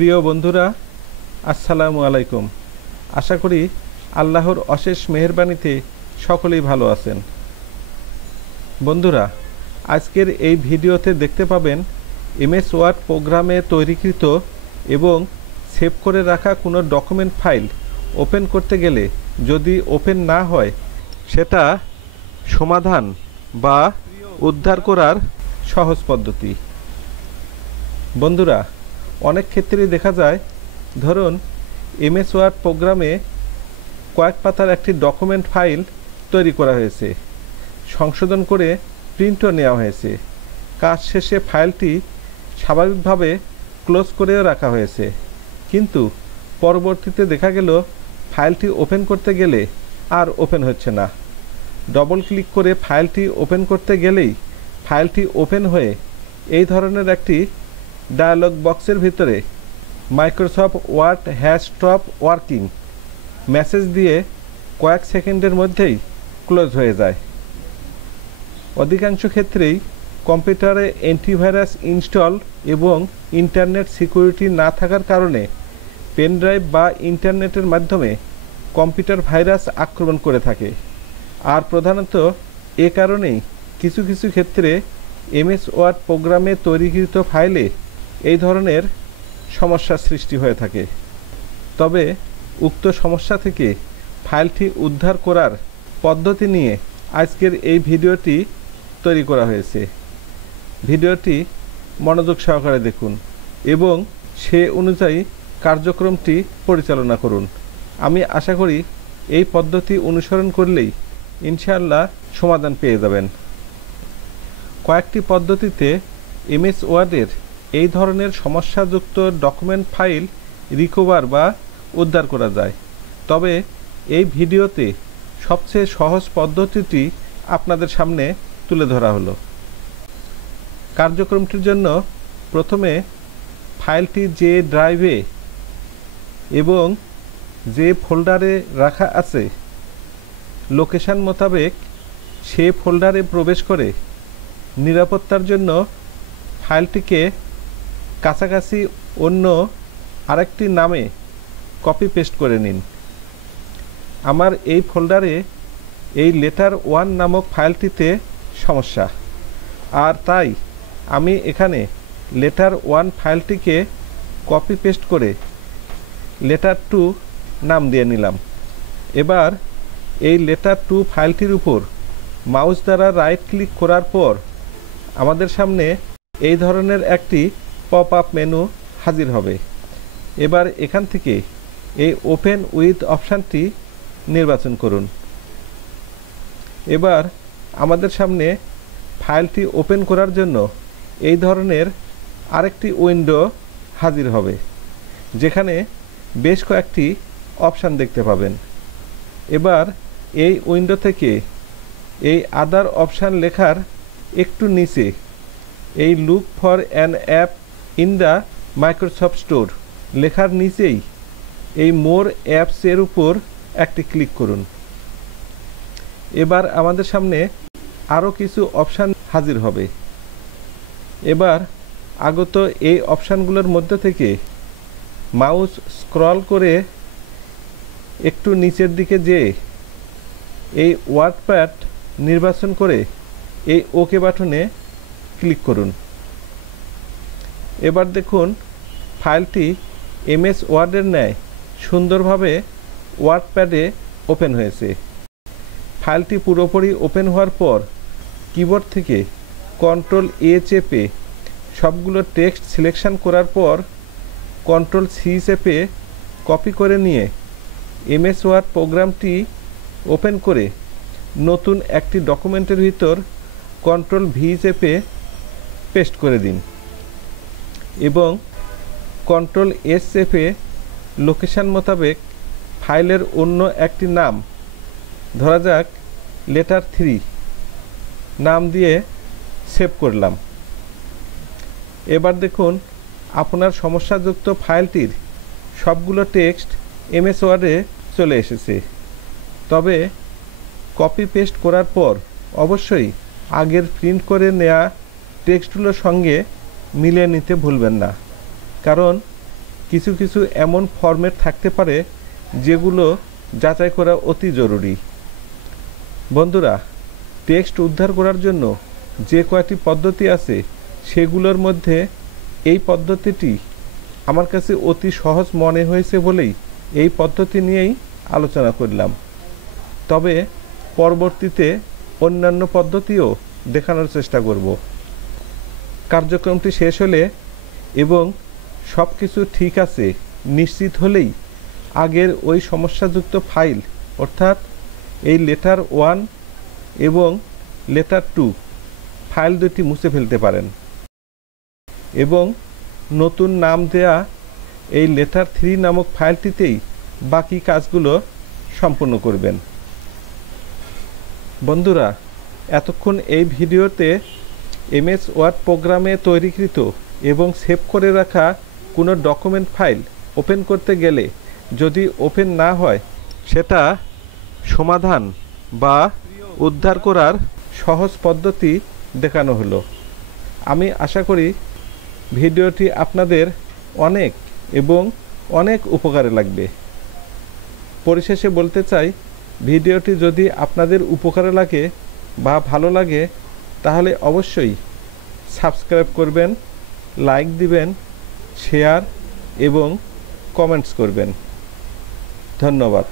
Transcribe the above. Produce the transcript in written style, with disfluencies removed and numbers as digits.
প্রিয় বন্ধুরা, আসসালামু আলাইকুম। আশা করি আল্লাহর অশেষ মেহেরবানিতে সকলেই ভালো আছেন। বন্ধুরা, আজকের এই ভিডিওতে দেখতে পাবেন এমএস ওয়ার্ড প্রোগ্রামে তৈরিকৃত এবং সেভ করে রাখা কোনো ডকুমেন্ট ফাইল ওপেন করতে গেলে যদি ওপেন না হয় সেটা সমাধান বা উদ্ধার করার সহজ পদ্ধতি। বন্ধুরা, অনেক ক্ষেত্রেই দেখা যায়, ধরুন এমএস ওয়ার্ড প্রোগ্রামে কয়েক পাতার একটি ডকুমেন্ট ফাইল তৈরি করা হয়েছে, সংশোধন করে প্রিন্টও নেওয়া হয়েছে, কাজ শেষে ফাইলটি স্বাভাবিকভাবে ক্লোজ করেও রাখা হয়েছে, কিন্তু পরবর্তীতে দেখা গেল ফাইলটি ওপেন করতে গেলে আর ওপেন হচ্ছে না। ডবল ক্লিক করে ফাইলটি ওপেন করতে গেলেই ফাইলটি ওপেন হয়ে এই ধরনের একটি ডায়ালগ বক্সের ভিতরে Microsoft Word has stop working message দিয়ে কয়েক সেকেন্ডের মধ্যেই ক্লোজ হয়ে যায়। অধিকাংশ ক্ষেত্রেই কম্পিউটারে অ্যান্টিভাইরাস ইনস্টল এবং ইন্টারনেট সিকিউরিটি না থাকার কারণে পেনড্রাইভ বা ইন্টারনেটের মাধ্যমে কম্পিউটার ভাইরাস আক্রমণ করে থাকে। আর প্রধানত এ কারণেই কিছু কিছু ক্ষেত্রে এমএস ওয়ার্ড প্রোগ্রামে তৈরিকৃত ফাইলে এই ধরনের সমস্যার সৃষ্টি হয়ে থাকে। তবে উক্ত সমস্যা থেকে ফাইলটি উদ্ধার করার পদ্ধতি নিয়ে আজকের এই ভিডিওটি তৈরি করা হয়েছে। ভিডিওটি মনোযোগ সহকারে দেখুন এবং সে অনুযায়ী কার্যক্রমটি পরিচালনা করুন। আমি আশা করি এই পদ্ধতি অনুসরণ করলেই ইনশাআল্লাহ সমাধান পেয়ে যাবেন। কয়েকটি পদ্ধতিতে এমএস ওয়ার্ডের এই ধরনের সমস্যাযুক্ত ডকুমেন্ট ফাইল রিকভার বা উদ্ধার করা যায়, তবে এই ভিডিওতে সবচেয়ে সহজ পদ্ধতিটি আপনাদের সামনে তুলে ধরা হলো। কার্যক্রমটির জন্য প্রথমে ফাইলটি যে ড্রাইভে এবং যে ফোল্ডারে রাখা আছে লোকেশন মোতাবেক সে ফোল্ডারে প্রবেশ করে নিরাপত্তার জন্য ফাইলটিকে কাছাকাছি অন্য আরেকটি নামে কপি পেস্ট করে নিন। আমার এই ফোল্ডারে এই লেটার 1 নামক ফাইলটিতে সমস্যা, আর তাই আমি এখানে লেটার 1 ফাইলটিকে কপি পেস্ট করে লেটার 2 নাম দিয়ে নিলাম। এবার এই লেটার 2 ফাইলটির উপর মাউস দ্বারা রাইট ক্লিক করার পর আমাদের সামনে এই ধরনের একটি পপ আপ মেনু হাজির হবে। এবার এখান থেকে এই ওপেন উইথ অপশানটি নির্বাচন করুন। এবার আমাদের সামনে ফাইলটি ওপেন করার জন্য এই ধরনের আরেকটি উইন্ডো হাজির হবে, যেখানে বেশ কয়েকটি অপশান দেখতে পাবেন। এবার এই উইন্ডো থেকে এই আদার অপশান লেখার একটু নিচে এই look for an app in the Microsoft store লেখার নিচেই এই মোর অ্যাপসের উপর একটি ক্লিক করুন। এবার আমাদের সামনে আরও কিছু অপশান হাজির হবে। এবার আগত এই অপশানগুলোর মধ্যে থেকে মাউস স্ক্রল করে একটু নিচের দিকে যেয়ে এই ওয়ার্ডপ্যাড নির্বাচন করে এই ওকে বাটনে ক্লিক করুন। এবার দেখুন ফাইলটি এমএস ওয়ার্ডের ন্যায় সুন্দরভাবে ওয়ার্ডপ্যাডে ওপেন হয়েছে। ফাইলটি পুরোপুরি ওপেন হওয়ার পর কিবোর্ড থেকে কন্ট্রোল এ চেপে সবগুলো টেক্সট সিলেকশন করার পর কন্ট্রোল সি চেপে কপি করে নিয়ে এমএস ওয়ার্ড প্রোগ্রামটি ওপেন করে নতুন একটি ডকুমেন্টের ভিতর কন্ট্রোল ভি চেপে পেস্ট করে দিন এবং কন্ট্রোল এস চেপে লোকেশন মোতাবেক ফাইলের অন্য একটি নাম, ধরা যাক লেটার 3 নাম দিয়ে সেভ করলাম। এবার দেখুন আপনার সমস্যাযুক্ত ফাইলটির সবগুলো টেক্সট এমএস ওয়ার্ডে চলে এসেছে। তবে কপি পেস্ট করার পর অবশ্যই আগের প্রিন্ট করে নেওয়া টেক্সটগুলোর সঙ্গে মিলিয়ে নিতে ভুলবেন না, কারণ কিছু কিছু এমন ফরম্যাট থাকতে পারে যেগুলো যাচাই করা অতি জরুরি। বন্ধুরা, টেক্সট উদ্ধার করার জন্য যে কয়টি পদ্ধতি আছে সেগুলোর মধ্যে এই পদ্ধতিটি আমার কাছে অতি সহজ মনে হয়েছে বলেই এই পদ্ধতি নিয়েই আলোচনা করলাম। তবে পরবর্তীতে অন্যান্য পদ্ধতিও দেখানোর চেষ্টা করব। কার্যক্রমটি শেষ হলে এবং সব কিছু ঠিক আছে নিশ্চিত হলেই আগের ওই সমস্যাযুক্ত ফাইল অর্থাৎ এই লেটার 1 এবং লেটার 2 ফাইল দুটি মুছে ফেলতে পারেন এবং নতুন নাম দেয়া এই লেটার 3 নামক ফাইলটিতেই বাকি কাজগুলো সম্পূর্ণ করবেন। বন্ধুরা, এতক্ষণ এই ভিডিওতে এমএস ওয়ার্ড প্রোগ্রামে তৈরিকৃত এবং সেভ করে রাখা কোনো ডকুমেন্ট ফাইল ওপেন করতে গেলে যদি ওপেন না হয় সেটা সমাধান বা উদ্ধার করার সহজ পদ্ধতি দেখানো হলো। আমি আশা করি ভিডিওটি আপনাদের অনেক এবং অনেক উপকারে লাগবে। পরিশেষে বলতে চাই, ভিডিওটি যদি আপনাদের উপকারে লাগে বা ভালো লাগে তাহলে অবশ্যই সাবস্ক্রাইব করবেন, লাইক দিবেন, শেয়ার এবং কমেন্টস করবেন। ধন্যবাদ।